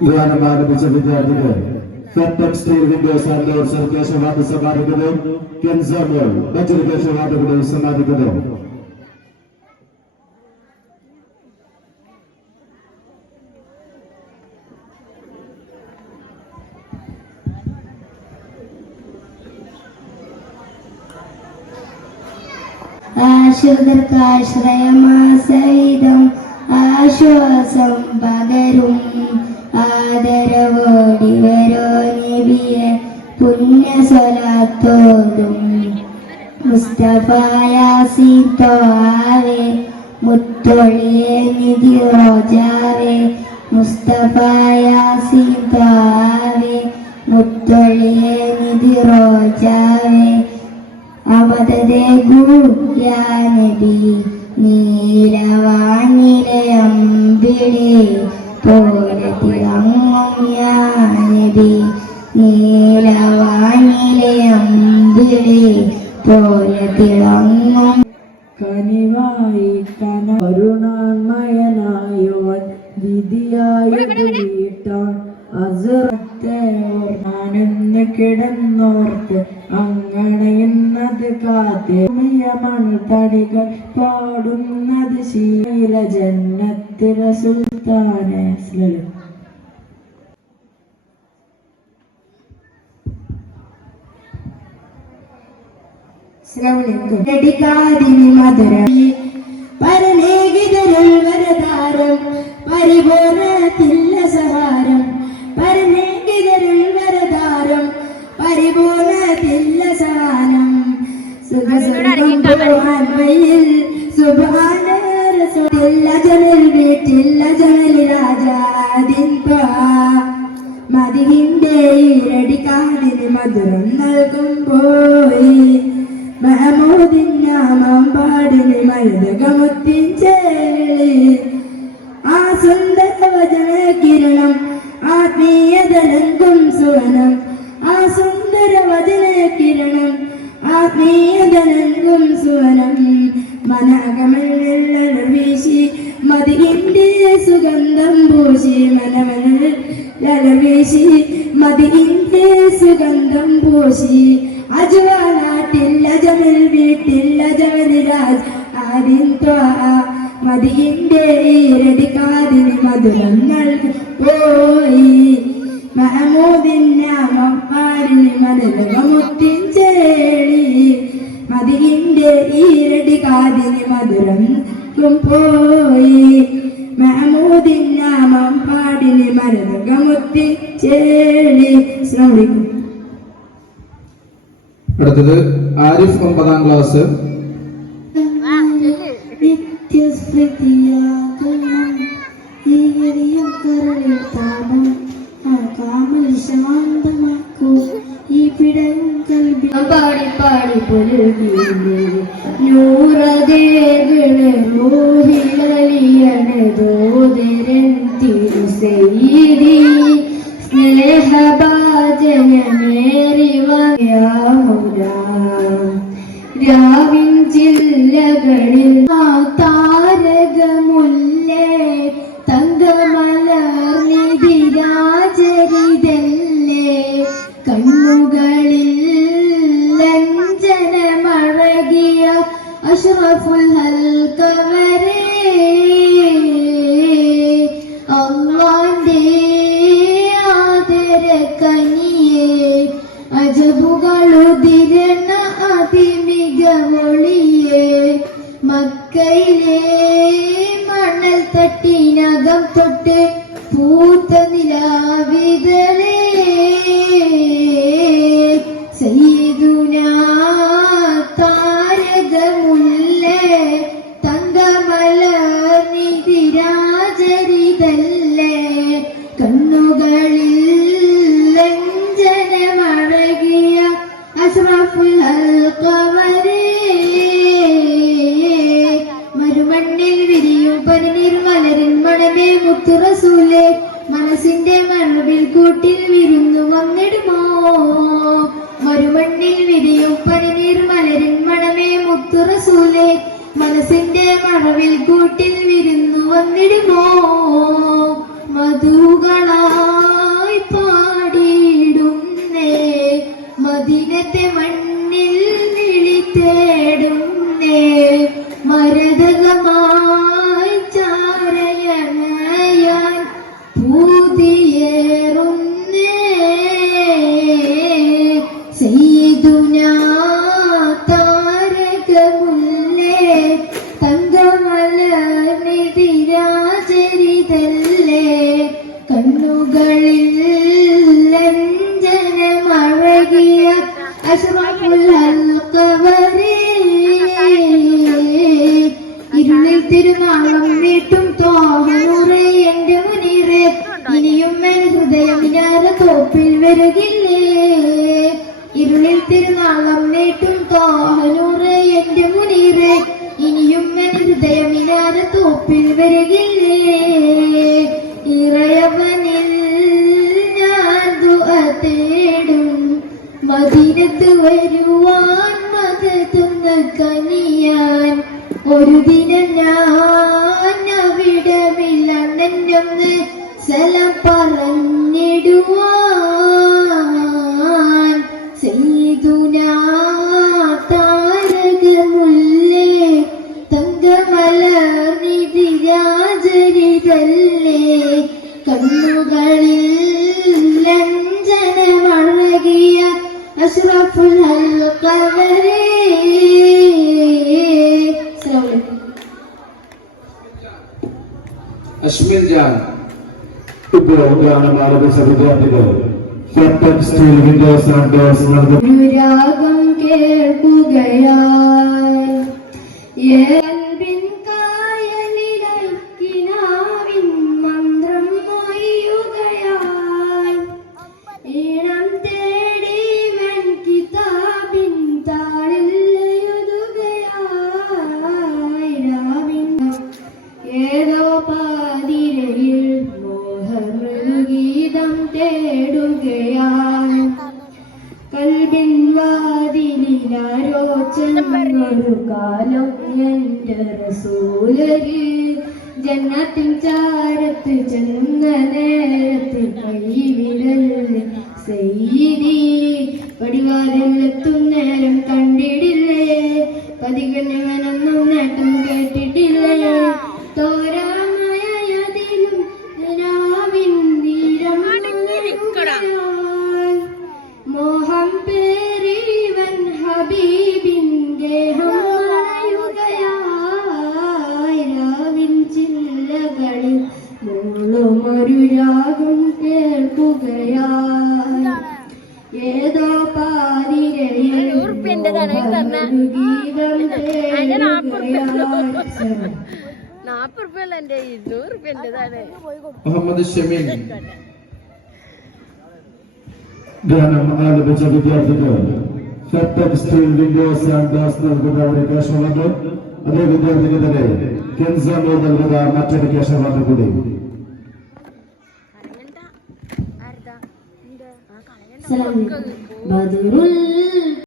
ധ്യാനം ആരംഭിച്ച വിദ്യാർത്ഥികൾ ടെക്സ്റ്റൈൽ വിൻഡോസ് ആൻഡ് ഡോർസ് കേശവാദ് സമ്മാനിക്കുന്നു. കെൻസോമോൾ മറ്റൊരു കേശവാദുകളും സമ്മാനിക്കുന്നു. ആശ്രിതർക്കാശ്രയമാസഹിതം ആശ്വാസം പകരും ആദരവോടി വരോ നബിയെ പുണ്യസ്വലാത്തോതും മുസ്തഫ യാസീൻ ത്വാവേ മുത്തൊളിയെ നിധി റോജാവേ മുസ്തഫ യാസീൻ ത്വാവേ മുത്തൊളിയെ നിധി റോജാവേ അവതേ യാ നബി നീലവാനിലെ അമ്പിളി പോലെ തിളങ്ങും യാ നബി നീലവാനിലെ അമ്പിളി പോലെ തിളങ്ങും കനിവായി കരുണാമയനായോൻ വിധിയായത് വീട്ടാൻ അസുറത്തെ ഓർമാനെന്ന് കിടന്നോർത്ത് അങ്ങണയുന്നത് കാത്തിയ മൺതടികൾ പാടുന്നത് ശീല ജന്നത്തിലെ സുൽത്താനെ. പരനേകിതരുൾ വരദാരം പരിപൂർണത്തില്ല സഹാരം പരനേകിതരുൾ വരദാരം പരിപൂർണത്തില്ല സഹാനം സുഖസുഖയിൽ സുബ്ഹാന റസൂലില്ല ജനൽ വീട്ടില്ല ജനൽ രാജാദിൻ മദിഹിന്റെ ഈരടിക്കാതിന് മധുരം നൽകും പോയി മഹമൂദിൻ നാമം പാടിന് മരുതകമുത്തിൻ ചേളി ആ സുന്ദര വചന കിരണം ആത്മീയതലങ്കും സുവനം ആ സുന്ദര വചന കിരണം ആത്മീയതലങ്കും സുവനം മനകമൽ വീശി മതിന്റെ സുഗന്ധം പൂശി മനമൽ വീശി മതിന്റെ സുഗന്ധം പൂശി അജ്വാനാട്ടില്ല ജമൽ വീട്ടില്ല ജമലിരാജ് ആദിൻ മതിന്റെ ഈരടിക്കാതിന് മധുരം നൽകി പോയി മഹമൂദിൻ നാമം പാടിന് മലകമുത്തിൻ ചേളി മതിന്റെ ഈരടിക്കാതിന് മധുരം പോയി മഹമൂദിൻ നാമം പാടിന് മലകമുത്തിൻ ചേളി. അടുത്തത് ആരിഫ് 9ാം ക്ലാസ്. പാടി പാടി പൊരുകില്ലേ നൂറദേകളെ റൂഹിലലിയണെ ദോദരൻ തിരുസൈദി സ്നേഹഭാജനമേറി രാവിൻ ജില്ലകളിൽ താരകമുല്ലേ തങ്കമലർനിധിരാചരിതല്ലേ കണ്ണുകളിൽ ലഞ്ചനമഴകിയ അഷ്റഫുൽ ഹൽക്കവരേ അല്ലാന്റെ ആദരകനിയേ അജബുകളുതിരണ അതിമികവൊളിയേ മക്കയിലെ മണൽ തട്ടിനകം തൊട്ട് പൂത്ത നിലാവിതളേ സയ്യിദുനാ താരകമുല്ലേ തങ്കമലർനിധിരാചരിതല്ലേ കണ്ണുകളിൽ ലഞ്ചനമഴകിയ അഷ്റഫുൽ ഹൽഖവരേ മരുമണ്ണിൽ വിരിയും പനിനീർ മലരിൻ മണമേ മുത്തു റസൂലേ മനസ്സിന്റെ മഴവിൽ കൂട്ടിൽ വിരുന്നു വന്നിടുമോ മരുമണ്ണിൽ വിരിയും പനിനീർ മലരിൻ മണമേ മുത്തു റസൂലേ മനസ്സിന്റെ മഴവിൽ കൂട്ടിൽ വിരുന്നു വന്നിടുമോ മധുകളാ തോപ്പിൽ വരകില്ലേ ഇരുളിൽ തിരുനാളം നീട്ടും തോഹനൂറ് എന്റെ മുനീറ് ഇനിയും എൻ ഹൃദയമിനാര തോപ്പിൽ വരകില്ലേ ഇറയവനിൽ ഞാൻ ദുആ തേടും മദീനത്ത് വരുവാൻ മദതുന്ന കനിയാൻ ഒരു ദിനം ഞാൻ അവിടമില്ലെന്നൊന്ന് സലാം പറഞ്ഞിടുവാൻ സയ്യിദുനാ താരകമുല്ലേ തങ്കമലർനിധി രാജരിതല്ലേ കണ്ണുകളിൽ ലഞ്ചനമഴകിയ അഷ്റഫുൽ ഹൽഖവരേ. അശ്മിൻ ജാൻ ഇപ്പോൾ ഗാനം ആലപിച്ച വിദ്യാർത്ഥികൾ സർട്ടക് സ്റ്റീൽ വിൻഡോസ് ആൻഡ് ഡോർസ് നൽകുന്നു. ഒരു രാഗം കേൾക്കുകയായി ഏൽവിൻ കായലിലക്കിനാവിൻ മന്ത്രം മൊയ്യുകയായി ഈണം തേടി വൻ കിതാബിൻ താളിൽ എഴുതുകയായി രാവിൻ ഏതോ പാതിരയിൽ മോഹമൃഗീതം തേടുകയായി കൽബിൻ വാതിലിലാരോ ചെന്നൊരു കാലം എന്റെ റസൂലര് ജന്നത്തിൻ ചാരത്ത് ചെന്ന നേരത്ത് കൈവിരല് സയ്യിദി പടിവാതിലെത്തും നേരം കണ്ടിടില്ലേ പതികനിവനൊന്നും നേട്ടം കേട്ടിട്ടില്ലേ തോരാമയതിലും രാവിൻ നീരം മോഹം പേരിവൻ ഹബീബിൻ ഗേഹം മണയുകയായി രാവിൻ ചില്ലകളിൽ മൂളുമൊരു രാഗം കേൾക്കുകയായി ഏതോ പാതിരയിൽ ഗീതം മുഹമ്മദ് ഷമീൻ ഗാനം ആലപിച്ച വിദ്യാർത്ഥികൾ സർട്ടക് സ്റ്റീൽ വിൻഡോസ് ആൻഡ് ഡോർസ് നൽകുന്ന ഒരു കേശവണ്ട് അതേ വിദ്യാർത്ഥിക്ക് തന്നെ കെൻസമോ നൽകുന്ന മറ്റൊരു കേശവണ്ട് കൂടി. ബദറുൽ